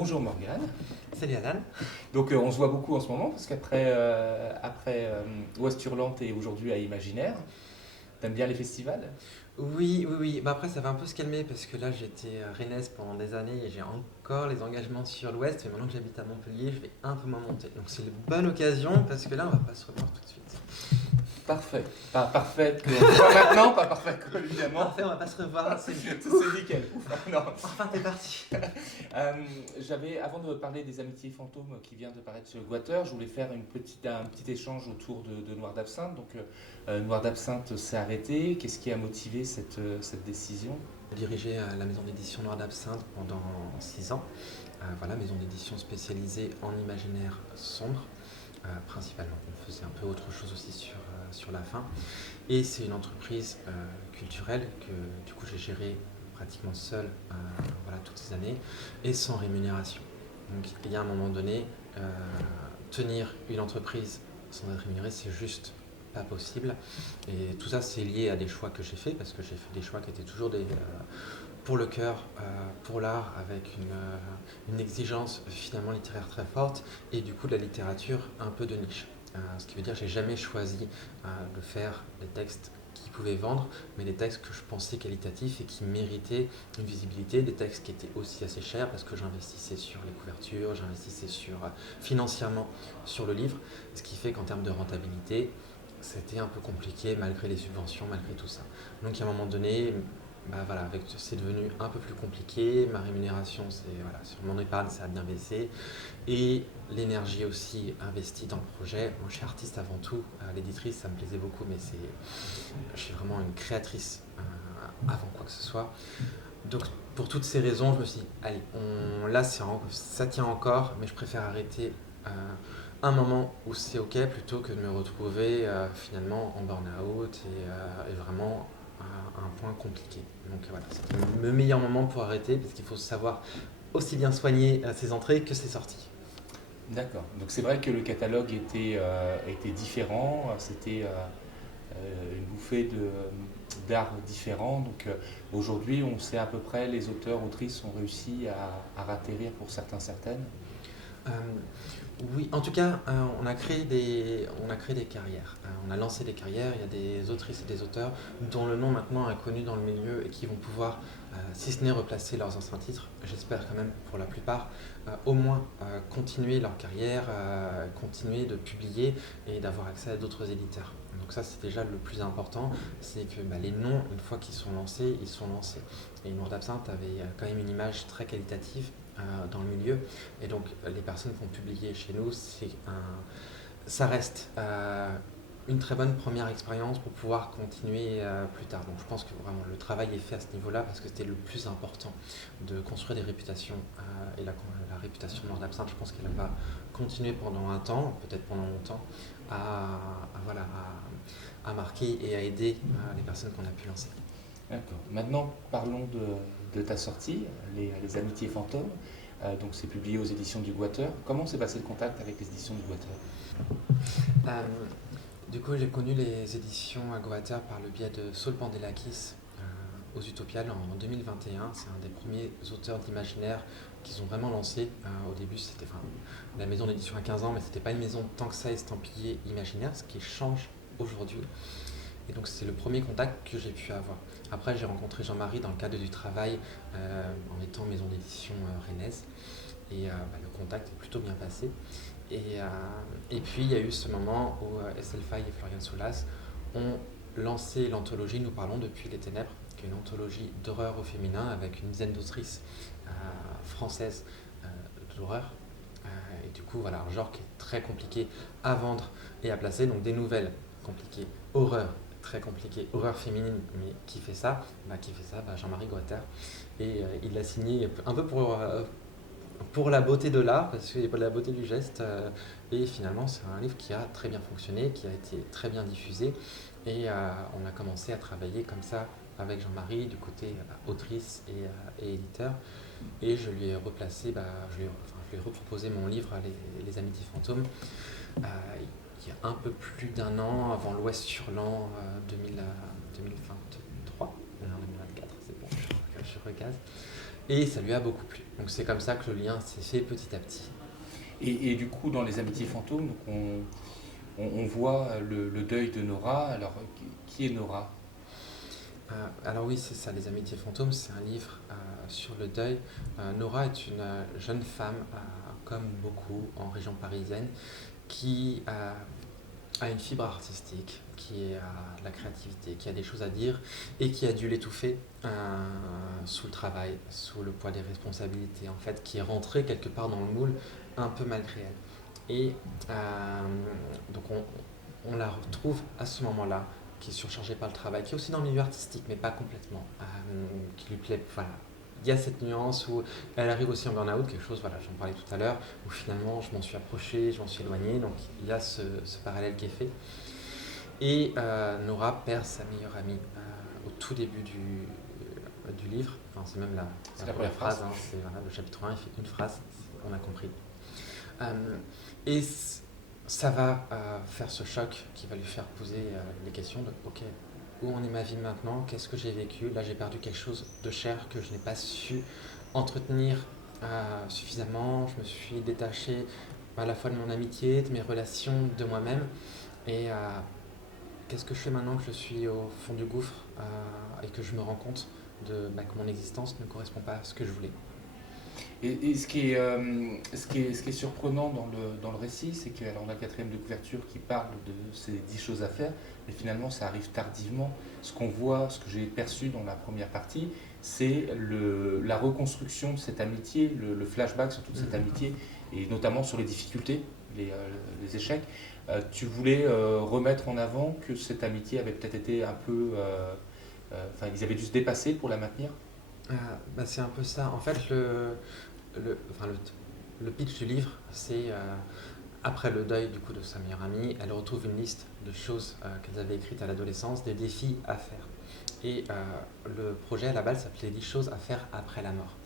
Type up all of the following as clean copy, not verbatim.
Bonjour Morgane. Salut Alan. Donc on se voit beaucoup en ce moment parce qu'après Ouest Hurlante et aujourd'hui à Imaginaire, t'aimes bien les festivals? Oui. Bah après, ça va un peu se calmer parce que là, j'étais à Rennes pendant des années et j'ai encore les engagements sur l'Ouest. Mais maintenant que j'habite à Montpellier, je vais un peu moins monter. Donc c'est une bonne occasion parce que là, on va pas se revoir tout de suite. Parfait. Pas parfait que pas maintenant, pas parfait que évidemment. Parfait, on va pas se revoir assez vite. C'est nickel. Ouf, non. Enfin, t'es parti. Avant de parler des amitiés fantômes qui vient de paraître sur le Guateur, je voulais faire un petit échange autour de Noir d'Absinthe. Donc, Noir d'Absinthe s'est arrêté. Qu'est-ce qui a motivé cette décision? J'ai dirigé la maison d'édition Noir d'Absinthe pendant 6 ans. Voilà, maison d'édition spécialisée en imaginaire sombre. Principalement, on faisait un peu autre chose aussi sur la fin. Et c'est une entreprise culturelle que du coup j'ai gérée pratiquement seule voilà, toutes ces années et sans rémunération. Donc il y a un moment donné, tenir une entreprise sans être rémunéré, c'est juste pas possible. Et tout ça, c'est lié à des choix que j'ai faits, parce que j'ai fait des choix qui étaient toujours pour le cœur, pour l'art, avec une exigence finalement littéraire très forte, et du coup de la littérature un peu de niche. Ce qui veut dire que j'ai jamais choisi de faire des textes qui pouvaient vendre, mais des textes que je pensais qualitatifs et qui méritaient une visibilité, des textes qui étaient aussi assez chers parce que j'investissais sur les couvertures, j'investissais financièrement sur le livre, ce qui fait qu'en termes de rentabilité, c'était un peu compliqué malgré les subventions, malgré tout ça. Donc à un moment donné, bah voilà, c'est devenu un peu plus compliqué. Ma rémunération, voilà, sur mon épargne, ça a bien baissé. Et l'énergie aussi investie dans le projet. Moi, je suis artiste avant tout. L'éditrice, ça me plaisait beaucoup, mais je suis vraiment une créatrice avant quoi que ce soit. Donc, pour toutes ces raisons, je me suis dit, allez, là, ça tient encore, mais je préfère arrêter un moment où c'est ok plutôt que de me retrouver finalement en burn-out et vraiment à un point compliqué. Donc voilà, c'est le meilleur moment pour arrêter parce qu'il faut savoir aussi bien soigner ses entrées que ses sorties. D'accord. Donc c'est vrai que le catalogue était différent. C'était une bouffée d'art différent. Donc aujourd'hui, on sait à peu près, les auteurs, autrices ont réussi à ratterrir pour certains, certaines. Euh, oui, en tout cas, on a créé des carrières. On a lancé des carrières. Il y a des autrices et des auteurs dont le nom maintenant est connu dans le milieu et qui vont pouvoir, si ce n'est replacer leurs anciens titres, j'espère quand même pour la plupart, au moins continuer leur carrière, continuer de publier et d'avoir accès à d'autres éditeurs. Donc ça, c'est déjà le plus important, c'est que les noms, une fois qu'ils sont lancés, ils sont lancés. Et Noir d'Absinthe avait quand même une image très qualitative dans le milieu. Et donc, les personnes qui ont publié chez nous, ça reste une très bonne première expérience pour pouvoir continuer plus tard. Donc, je pense que vraiment le travail est fait à ce niveau-là parce que c'était le plus important de construire des réputations. Et la réputation de Noir d'Absinthe, je pense qu'elle va continuer pendant un temps, peut-être pendant longtemps, voilà, à marquer et à aider les personnes qu'on a pu lancer. D'accord. Maintenant, parlons de ta sortie, les Amitiés fantômes. Donc c'est publié aux éditions du Guateur. Comment s'est passé le contact avec les éditions du Guateur? Euh, du coup, j'ai connu les éditions à Goater par le biais de Saul Pandelakis aux Utopiales en 2021. C'est un des premiers auteurs d'imaginaire qu'ils ont vraiment lancé. Au début, c'était la maison d'édition à 15 ans, mais c'était pas une maison tant que ça estampillée imaginaire, ce qui change aujourd'hui. Et donc c'est le premier contact que j'ai pu avoir. Après, j'ai rencontré Jean-Marie dans le cadre du travail en étant maison d'édition rennaise. Et le contact est plutôt bien passé. Et, et puis il y a eu ce moment où Estelle Faye et Florian Soulas ont lancé l'anthologie Nous parlons depuis les ténèbres, qui est une anthologie d'horreur au féminin avec une dizaine d'autrices françaises d'horreur. Et du coup, voilà, un genre qui est très compliqué à vendre et à placer, donc des nouvelles compliquées, horreur très compliqué, horreur féminine, mais qui fait ça Jean-Marie Goater. Et il l'a signé un peu pour la beauté de l'art, parce qu'il n'y a pas de la beauté du geste. Et finalement, c'est un livre qui a très bien fonctionné, qui a été très bien diffusé. Et on a commencé à travailler comme ça avec Jean-Marie du côté autrice et éditeur. Et je lui ai replacé, je lui ai reproposé mon livre Les Amitiés fantômes il y a un peu plus d'un an, avant l'Ouest Hurlant 2023, non 2024, c'est bon, je recase. Et ça lui a beaucoup plu. Donc c'est comme ça que le lien s'est fait petit à petit. Et du coup, dans Les Amitiés fantômes, donc on voit le deuil de Nora. Alors, qui est Nora? Alors oui, c'est ça, Les Amitiés fantômes, c'est un livre sur le deuil. Nora est une jeune femme, comme beaucoup en région parisienne, qui a une fibre artistique, qui a de la créativité, qui a des choses à dire et qui a dû l'étouffer sous le travail, sous le poids des responsabilités, en fait, qui est rentrée quelque part dans le moule un peu malgré elle. Et donc on la retrouve à ce moment-là, qui est surchargée par le travail, qui est aussi dans le milieu artistique, mais pas complètement, qui lui plaît. Voilà. Il y a cette nuance où elle arrive aussi en burn-out, quelque chose, voilà, j'en parlais tout à l'heure, où finalement je m'en suis approché, je m'en suis éloigné, donc il y a ce parallèle qui est fait. Et Nora perd sa meilleure amie au tout début du livre, enfin, c'est même C'est la la première première phrase. phrase, hein, c'est voilà, le chapitre 1, il fait une phrase, on a compris. Et ça va faire ce choc qui va lui faire poser les questions de ok, où en est ma vie maintenant, qu'est-ce que j'ai vécu, là j'ai perdu quelque chose de cher que je n'ai pas su entretenir suffisamment, je me suis détaché à la fois de mon amitié, de mes relations, de moi-même, et qu'est-ce que je fais maintenant que je suis au fond du gouffre et que je me rends compte que mon existence ne correspond pas à ce que je voulais. Et ce qui est surprenant dans le récit, c'est qu'on a le quatrième de couverture qui parle de ces 10 choses à faire, mais finalement ça arrive tardivement. Ce qu'on voit, ce que j'ai perçu dans la première partie, c'est la reconstruction de cette amitié, le flashback sur toute cette amitié, et notamment sur les difficultés, les échecs. Tu voulais remettre en avant que cette amitié avait peut-être été un peu... Enfin, ils avaient dû se dépasser pour la maintenir. C'est un peu ça. En fait, enfin, le pitch du livre, c'est après le deuil du coup de sa meilleure amie, elle retrouve une liste de choses qu'elles avaient écrites à l'adolescence, des défis à faire. Et le projet à la base s'appelait 10 choses à faire après la mort.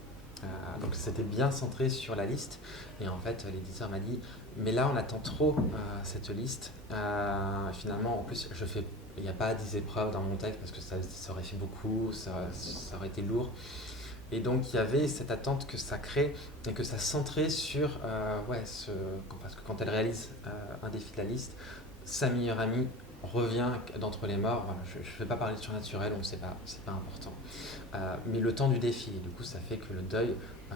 Donc c'était bien centré sur la liste. Et en fait, l'éditeur m'a dit, mais là on attend trop cette liste. Finalement, en plus, il n'y a pas 10 épreuves dans mon texte parce que ça aurait fait beaucoup, ça aurait été lourd. Et donc il y avait cette attente que ça crée et que ça centrait sur, parce que quand elle réalise un défi de la liste, sa meilleure amie revient d'entre les morts. Voilà, je ne vais pas parler de surnaturel, on ne sait pas, c'est pas important. Mais le temps du défi, du coup ça fait que le deuil, euh,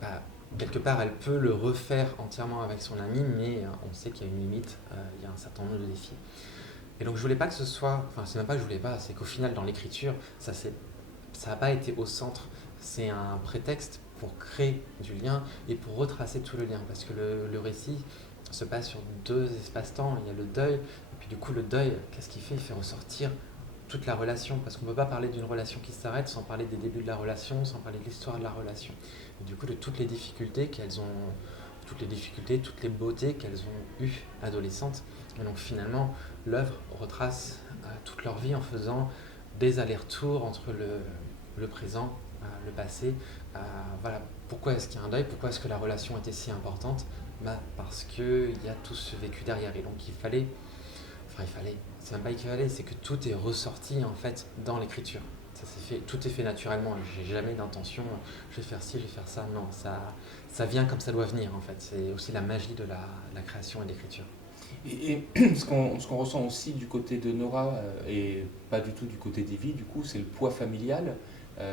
bah, quelque part elle peut le refaire entièrement avec son ami, mais on sait qu'il y a une limite, il y a un certain nombre de défis. Et donc je voulais pas que ce soit, enfin c'est même pas que je voulais pas, c'est qu'au final dans l'écriture, ça n'a pas été au centre. C'est un prétexte pour créer du lien et pour retracer tout le lien. Parce que le récit se passe sur deux espaces-temps. Il y a le deuil, et puis du coup, le deuil, qu'est-ce qu'il fait? Il fait ressortir toute la relation. Parce qu'on ne peut pas parler d'une relation qui s'arrête sans parler des débuts de la relation, sans parler de l'histoire de la relation. Et du coup, de toutes les difficultés toutes les beautés qu'elles ont eues adolescentes. Et donc finalement, l'œuvre retrace toute leur vie en faisant des allers-retours entre le présent, le passé. Voilà, pourquoi est-ce qu'il y a un deuil? Pourquoi est-ce que la relation était si importante? Parce qu'il y a tout ce vécu derrière. Et donc c'est même pas qu'il fallait, c'est que tout est ressorti en fait dans l'écriture. Ça s'est fait, tout est fait naturellement. J'ai jamais d'intention, je vais faire ci, je vais faire ça. Non, ça vient comme ça doit venir en fait. C'est aussi la magie de la création et de l'écriture. Et ce qu'on ressent aussi du côté de Nora, et pas du tout du côté d'Ivy, du coup, c'est le poids familial,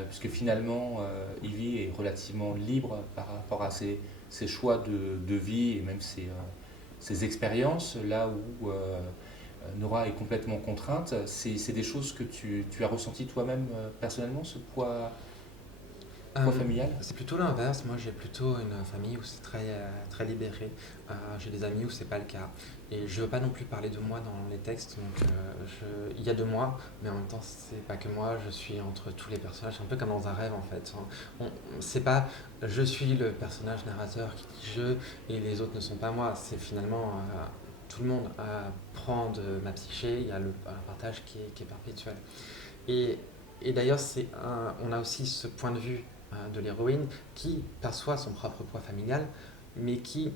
puisque finalement, Ivy est relativement libre par rapport à ses choix de vie et même ses expériences, là où Nora est complètement contrainte. C'est des choses que tu as ressenties toi-même personnellement, ce poids familial? C'est plutôt l'inverse. Moi, j'ai plutôt une famille où c'est très libéré. J'ai des amis où c'est pas le cas. Et je veux pas non plus parler de moi dans les textes. Donc, il y a de moi, mais en même temps, c'est pas que moi. Je suis entre tous les personnages. C'est un peu comme dans un rêve, en fait. C'est pas je suis le personnage narrateur qui dit je et les autres ne sont pas moi. C'est finalement tout le monde prend de ma psyché. Il y a un partage qui est perpétuel. Et, et d'ailleurs, on a aussi ce point de vue de l'héroïne qui perçoit son propre poids familial, mais qui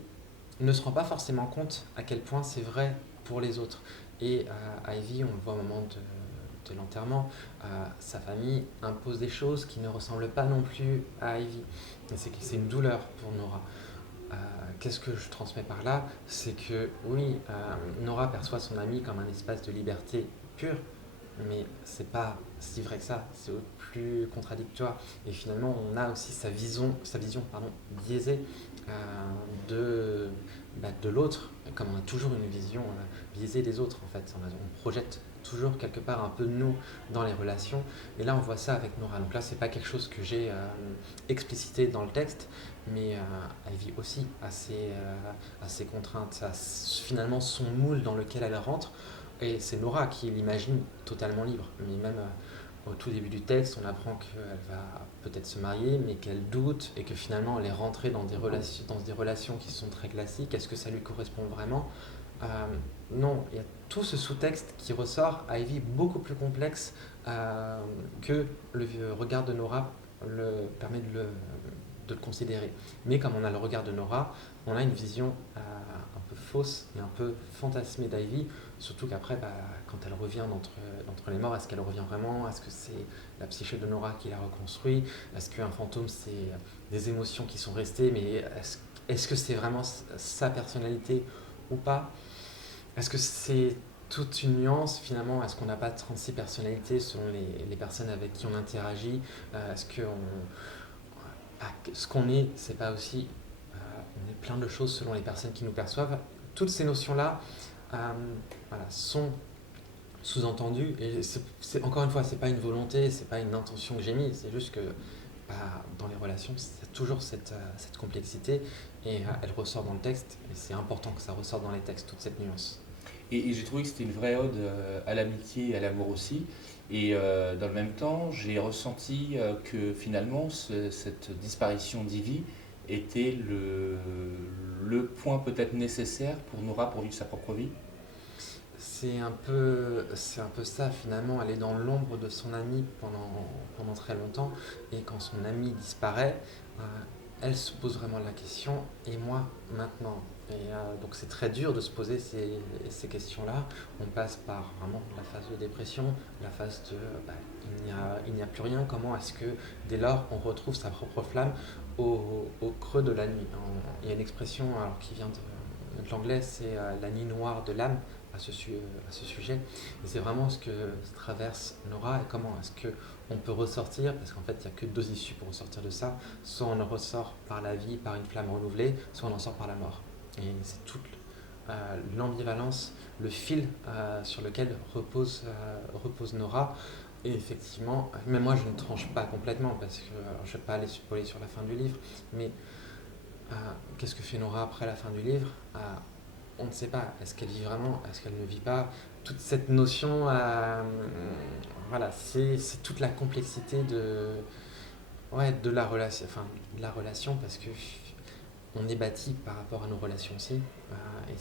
ne se rend pas forcément compte à quel point c'est vrai pour les autres. Et Ivy, on le voit au moment de l'enterrement, sa famille impose des choses qui ne ressemblent pas non plus à Ivy. Et c'est une douleur pour Nora. Qu'est-ce que je transmets par là? C'est que oui, Nora perçoit son ami comme un espace de liberté pure, mais c'est pas si vrai que ça, c'est plus contradictoire. Et finalement, on a aussi sa vision pardon, biaisée de, de l'autre, comme on a toujours une vision biaisée des autres en fait. On projette toujours quelque part un peu de nous dans les relations. Et là, on voit ça avec Nora. Donc là, c'est pas quelque chose que j'ai explicité dans le texte, mais elle vit aussi à ses contraintes, à finalement son moule dans lequel elle rentre. Et c'est Nora qui l'imagine totalement libre. Mais même au tout début du texte, on apprend qu'elle va peut-être se marier, mais qu'elle doute et que finalement elle est rentrée dans des relations qui sont très classiques. Est-ce que ça lui correspond vraiment? Euh, non, il y a tout ce sous-texte qui ressort à Ivy beaucoup plus complexe que le regard de Nora permet de le considérer. Mais comme on a le regard de Nora, on a une vision un peu fausse et un peu fantasmée d'Ivy, surtout qu'après, quand elle revient d'entre les morts, est-ce qu'elle revient vraiment? Est-ce que c'est la psyché de Nora qui l'a reconstruit? Est-ce qu'un fantôme, c'est des émotions qui sont restées, mais est-ce que c'est vraiment sa personnalité ou pas? Est-ce que c'est toute une nuance finalement? Est-ce qu'on n'a pas 36 personnalités selon les personnes avec qui on interagit? Est-ce que ce qu'on est, c'est pas aussi. On est plein de choses selon les personnes qui nous perçoivent. Toutes ces notions-là voilà, sont sous-entendues. Et encore une fois, c'est pas une volonté, c'est pas une intention que j'ai mise. C'est juste que dans les relations, c'est toujours cette complexité et elle ressort dans le texte. Et c'est important que ça ressorte dans les textes, toute cette nuance. Et j'ai trouvé que c'était une vraie ode à l'amitié et à l'amour aussi. Et dans le même temps, j'ai ressenti que finalement, cette disparition d'Ivy était le point peut-être nécessaire pour Nora pour vivre sa propre vie. C'est un peu ça finalement. Elle est dans l'ombre de son ami pendant très longtemps. Et quand son ami disparaît, euh, elle se pose vraiment la question. Et moi maintenant. Et donc c'est très dur de se poser ces questions-là. On passe par vraiment la phase de dépression, la phase de il n'y a plus rien. Comment est-ce que dès lors on retrouve sa propre flamme au creux de la nuit? Il y a une expression alors, qui vient de l'anglais, c'est la nuit noire de l'âme à ce sujet. Et c'est vraiment ce que traverse Nora et comment est-ce qu'on peut ressortir, parce qu'en fait il n'y a que deux issues pour ressortir de ça, soit on en ressort par la vie, par une flamme renouvelée, soit on en sort par la mort. Et c'est toute l'ambivalence, le fil sur lequel repose Nora. Et effectivement, mais moi je ne tranche pas complètement, parce que alors, je ne vais pas aller spoiler sur la fin du livre, mais qu'est-ce que fait Nora après la fin du livre? On ne sait pas. Est-ce qu'elle vit vraiment? Est-ce qu'elle ne vit pas? Toute cette notion, voilà, c'est toute la complexité ouais, de la relation, parce que on est bâti par rapport à nos relations aussi. Et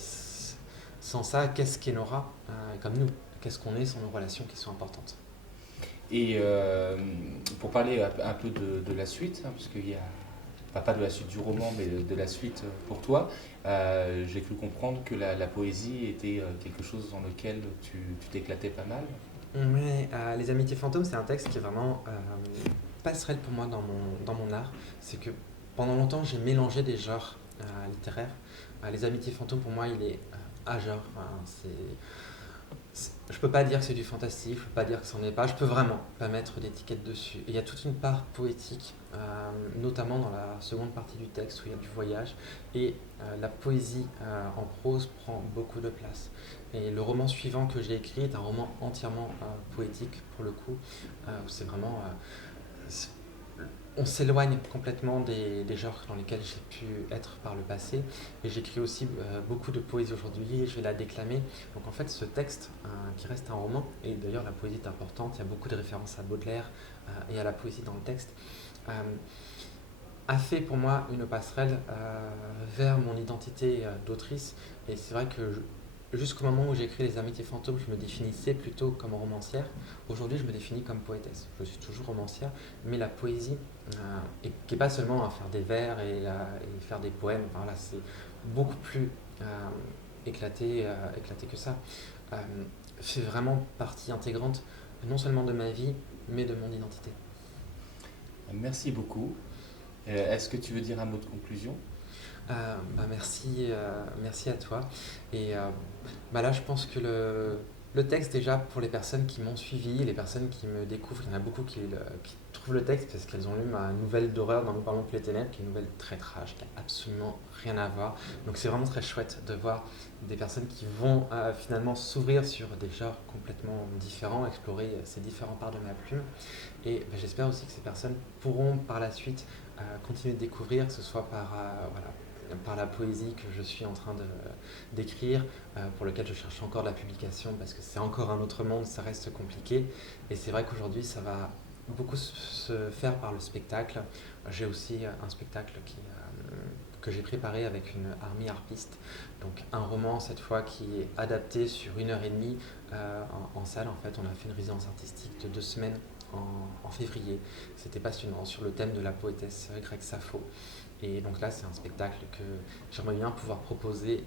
sans ça, qu'est-ce qu'est Nora comme nous? Qu'est-ce qu'on est sans nos relations qui sont importantes? Et pour parler un peu de la suite, hein, parce qu'il y a, enfin, pas de la suite du roman, mais de la suite pour toi, j'ai cru comprendre que la poésie était quelque chose dans lequel tu t'éclatais pas mal. Mais Les Amitiés fantômes, c'est un texte qui est vraiment passerelle pour moi dans mon art. C'est que pendant longtemps, j'ai mélangé des genres littéraires. Les Amitiés fantômes, pour moi, il est à genre. Je peux pas dire que c'est du fantastique, je peux pas dire que c'en est pas, je peux vraiment pas mettre d'étiquette dessus. Et il y a toute une part poétique, notamment dans la seconde partie du texte où il y a du voyage, et la poésie en prose prend beaucoup de place. Et le roman suivant que j'ai écrit est un roman entièrement poétique pour le coup, où c'est vraiment on s'éloigne complètement des genres dans lesquels j'ai pu être par le passé. Et j'écris aussi beaucoup de poésie aujourd'hui et je vais la déclamer. Donc en fait, ce texte, qui reste un roman, et d'ailleurs la poésie est importante, il y a beaucoup de références à Baudelaire et à la poésie dans le texte, euh, a fait pour moi une passerelle vers mon identité d'autrice. Et c'est vrai que jusqu'au moment où j'ai écrit Les Amitiés fantômes, je me définissais plutôt comme romancière. Aujourd'hui, je me définis comme poétesse. Je suis toujours romancière, mais la poésie, qui n'est pas seulement à faire des vers et faire des poèmes, enfin, là, c'est beaucoup plus éclaté que ça, euh, fait vraiment partie intégrante non seulement de ma vie, mais de mon identité. Merci beaucoup. Est-ce que tu veux dire un mot de conclusion? Merci à toi. Et là, je pense que le texte, déjà, pour les personnes qui m'ont suivi, les personnes qui me découvrent, il y en a beaucoup qui trouvent le texte parce qu'elles ont lu ma nouvelle d'horreur dans Nous parlons que les ténèbres, qui est une nouvelle très trash, qui n'a absolument rien à voir. Donc c'est vraiment très chouette de voir des personnes qui vont finalement s'ouvrir sur des genres complètement différents, explorer ces différents parts de ma plume. Et j'espère aussi que ces personnes pourront par la suite continuer de découvrir, que ce soit par la poésie que je suis en train d'écrire, pour lequel je cherche encore de la publication parce que c'est encore un autre monde, ça reste compliqué. Et c'est vrai qu'aujourd'hui, ça va beaucoup se faire par le spectacle. J'ai aussi un spectacle que j'ai préparé avec une army harpiste, donc un roman cette fois qui est adapté sur 1 heure et demie en salle. En fait, on a fait une résidence artistique de 2 semaines en février. C'était passionnant sur le thème de la poétesse grecque Sappho. Et donc là, c'est un spectacle que j'aimerais bien pouvoir proposer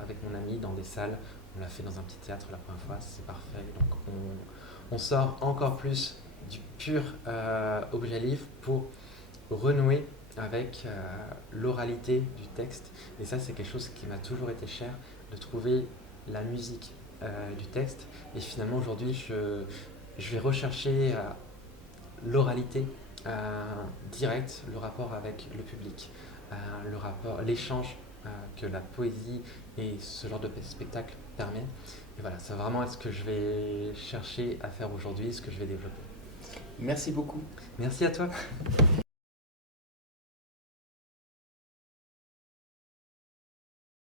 avec mon ami dans des salles. On l'a fait dans un petit théâtre la première fois, c'est parfait. Donc on sort encore plus du pur objet livre pour renouer avec l'oralité du texte. Et ça, c'est quelque chose qui m'a toujours été cher, de trouver la musique du texte. Et finalement, aujourd'hui, je vais rechercher l'oralité directe, le rapport avec le public, l'échange que la poésie et ce genre de spectacle permet. Et voilà, c'est vraiment ce que je vais chercher à faire aujourd'hui, ce que je vais développer. Merci beaucoup. Merci à toi.